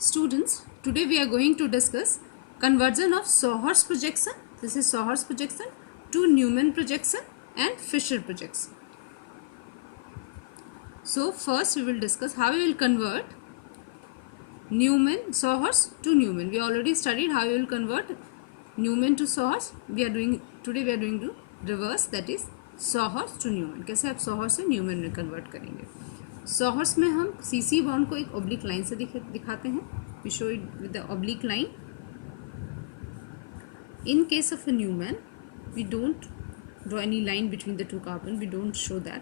Students, today we are going to discuss conversion of Sohor's projection, this is Sohor's projection, to Newman projection and Fisher projection. So first we will discuss how we will convert Sohor's to Newman. We already studied how we will convert Newman to Sohor's. Today we are doing to reverse, that is Sohor's to Newman. कैसे आप Sohor's से Newman में convert करेंगे? Sohor's में हम CC bond को एक oblique line से दिखाते हैं. We show it with the oblique line. In case of a Newman, we don't draw any line between the two carbon. We don't show that.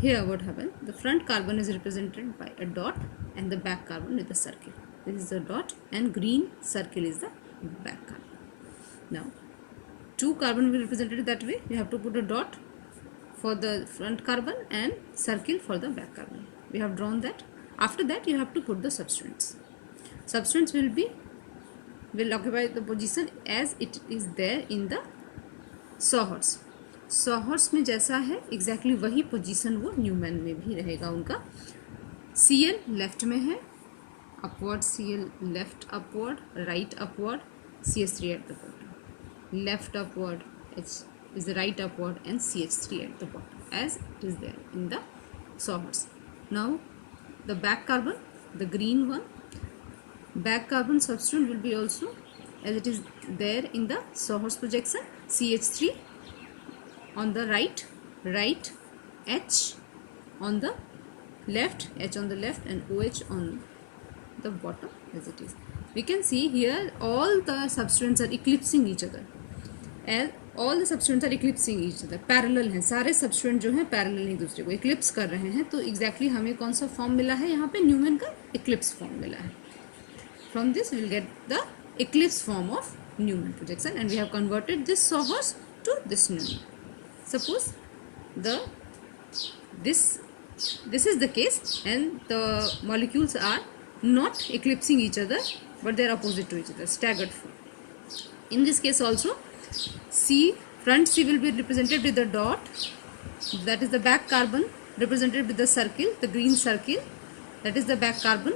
Here what happened? The front carbon is represented by a dot and the back carbon with a circle. This is the dot and green circle is the back carbon. Now, two carbon will be represented that way. You have to put a dot for the front carbon and circle for the back carbon. We have drawn that. After that, you have to put the substituents. Substituents will occupy the position as it is there in the Sohor's. Sohor's में जैसा है exactly वही position वो Newman में भी रहेगा उनका. Cl left में है, upward Cl left upward, right upward, CH3 at the bottom. Left upward H is the right upward and CH3 at the bottom as it is there in the Sohor's. Now the back carbon, the green one, back carbon substituent will be also as it is there in the Sohor's projection. CH3 on the right, H on the left, H on the left and OH on the bottom as it is. We can see here all the substituents are eclipsing each other. As all the substituents are eclipsing each other, parallel हैं सारे substituent जो हैं parallel एक दूसरे को eclipse कर रहे हैं. तो exactly हमें कौन सा फॉर्म मिला है यहाँ पे? न्यूमैन का eclipse फॉर्म मिला है. From this we will get the eclipse form of Newman projection and we have converted this Sohor's to this Newman. Suppose this is the case and the molecules are not eclipsing each other but they are opposite to each other, staggered form. In this case also, front C will be represented with the dot, that is the back carbon, represented with the circle, the green circle, that is the back carbon.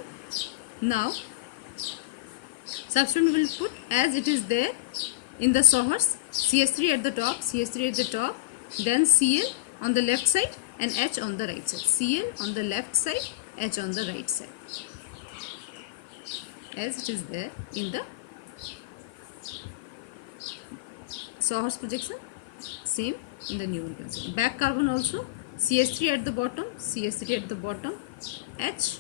Now substituent will put as it is there in the Sohor's, CH3 at the top, then Cl on the left side and H on the right side. Cl on the left side, H on the right side, as it is there in the Sohor's projection. Same in the Newman projection. Back carbon also, CH3 at the bottom, H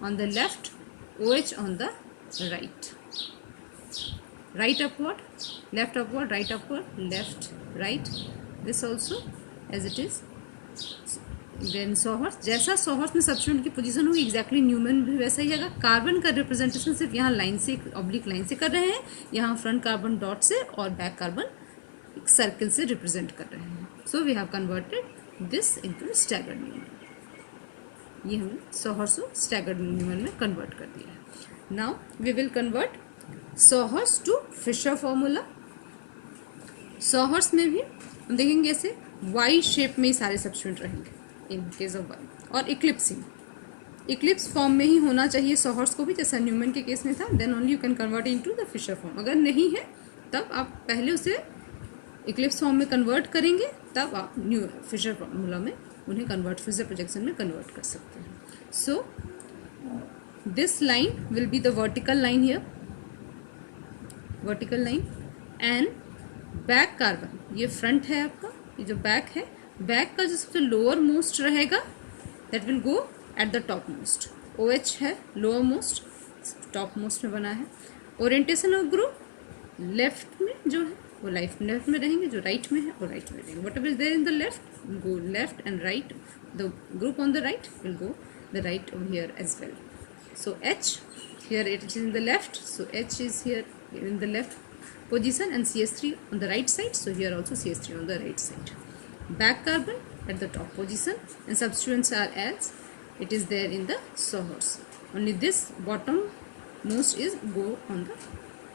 on the left, OH on the right. Right upward, left upward, right upward, left, right. This also as it is. Then Sohor's, जैसा Sohor's में substituent की position होगी exactly Newman भी वैसा ही आएगा. Carbon का representation सिर्फ यहाँ लाइन से, ऑब्लिक लाइन से कर रहे हैं, यहाँ फ्रंट कार्बन डॉट से और बैक कार्बन एक सर्कल से रिप्रेजेंट कर रहे हैं. So we have converted this into staggered Newman. ये हमने Sohor's को स्टैगर्ड न्यूमैन में कन्वर्ट कर दिया है. Now we will convert Sohor's to Fischer formula. Sohor's में भी हम देखेंगे ऐसे वाई शेप में ही सारे सब्स्टिट्यूएंट रहेंगे इन केस ऑफ वाई, और इक्लिप्स फॉर्म में ही होना चाहिए Sohor's को भी, जैसा न्यूमैन के केस में था. Then only you can convert into the Fischer form. अगर नहीं है तब आप पहले उसे इक्लिप्स फॉर्म में कन्वर्ट करेंगे, तब आप फिशर फॉर्मूला में उन्हें फिशर प्रोजेक्शन में कन्वर्ट कर सकते हैं. So this line will be the vertical line here, vertical line, and back carbon, ये फ्रंट है आपका, ये जो बैक है, बैक का जो सबसे लोअर मोस्ट रहेगा that will go at the top most. OH है लोअर मोस्ट, टॉप मोस्ट में बना है. ओरिएंटेशन ऑफ ग्रुप लेफ्ट में जो है वो लेफ्ट में रहेंगे, जो राइट में है वो राइट में रहेंगे. Whatever is there in the left go left and right. The group on the right will go the right over here as well. So H here it is in the left, so H is here in the left position and CH3 on the right side, so here also CH3 on the right side. Back carbon at the top position and substituents are as it is there in the Sohor's. Only this bottom most is go on the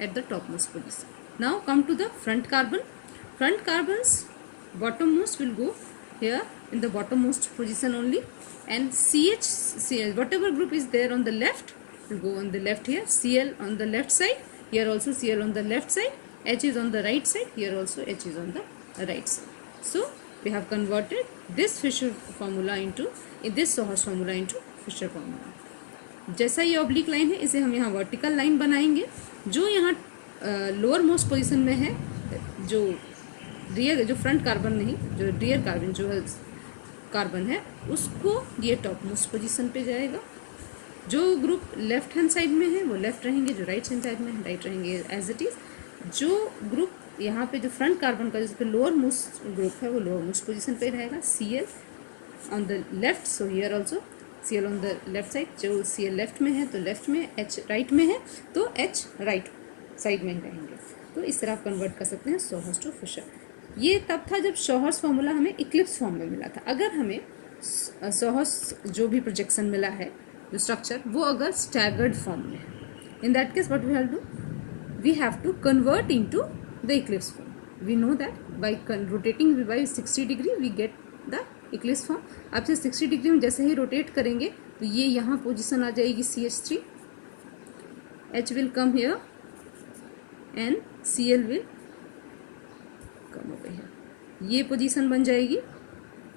at the topmost position. Now come to the front carbon. Front carbon's bottommost will go here in the bottommost position only, and CH whatever group is there on the left will go on the left here, Cl on the left side, here also Cl on the left side, H is on the right side, here also H is on the right side. So we have converted this Fisher formula into this Sohers formula into Fisher formula. जैसा ये oblique line है इसे हम यहाँ vertical line बनाएंगे. जो यहाँ lower most position में है, जो रियर, जो फ्रंट कार्बन नहीं, जो रियर कार्बन, जो कार्बन है उसको ये टॉप मोस्ट पोजिशन पे जाएगा. जो ग्रुप लेफ्ट हैंड साइड में है वो लेफ्ट रहेंगे, जो राइट हैंड साइड में है राइट रहेंगे एज इट इज़. जो ग्रुप यहाँ पे जो फ्रंट कार्बन का जिस पे लोअर मोस्ट ग्रुप है वो लोअर मोस्ट पोजिशन पे रहेगा. Cl on the left, so here also Cl on the left side. जो Cl लेफ्ट में है तो लेफ्ट में, H राइट में है तो H राइट साइड में ही रहेंगे. तो इस तरह आप कन्वर्ट कर सकते हैं सोहर्स टू फिशर. ये तब था जब सोहर्स फॉर्मूला हमें इक्लिप्स फॉर्म में मिला था. अगर हमें सोहर्स जो भी प्रोजेक्शन मिला है, जो स्ट्रक्चर, वो अगर स्टैगर्ड फॉर्म में है, in that case what we have to, we have to convert into the eclipse form. We know that by rotating by 60 degree we get the eclipse form. अब से 60 degree में जैसे ही rotate करेंगे तो ये यहाँ पोजीशन आ जाएगी CH3, H will come here and Cl will come over here. ये पोजीशन बन जाएगी.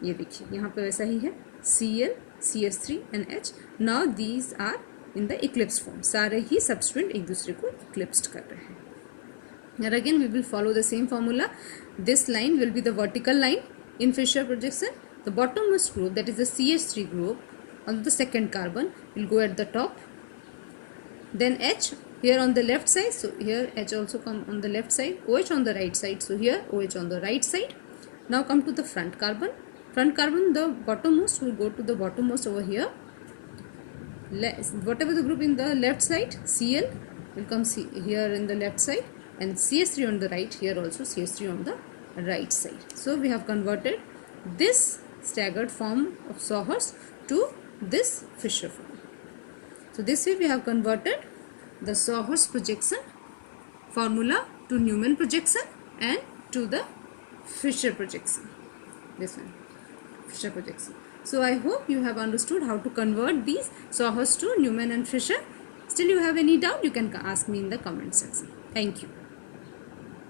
ये देखिए यहाँ पे वैसा ही है, Cl, CH3 and H. Now these are in the eclipse form. सारे ही substituent एक दूसरे को eclipsed कर रहे हैं. Here again we will follow the same formula. This line will be the vertical line in Fisher projection. The bottommost group, that is the CH3 group on the second carbon, will go at the top. Then H here on the left side, so here H also come on the left side. OH on the right side, so here OH on the right side. Now come to the front carbon. Front carbon, the bottommost will go to the bottommost over here. Whatever the group in the left side, Cl will come here in the left side, and CH3 on the right, here also CH3 on the right side. So we have converted this staggered form of Sohers to this Fisher form. So this way we have converted the Sohers projection formula to Newman projection and to the Fisher projection. This one, Fisher projection. So I hope you have understood how to convert these Sohers to Newman and Fisher. Still you have any doubt, you can ask me in the comment section. Thank you.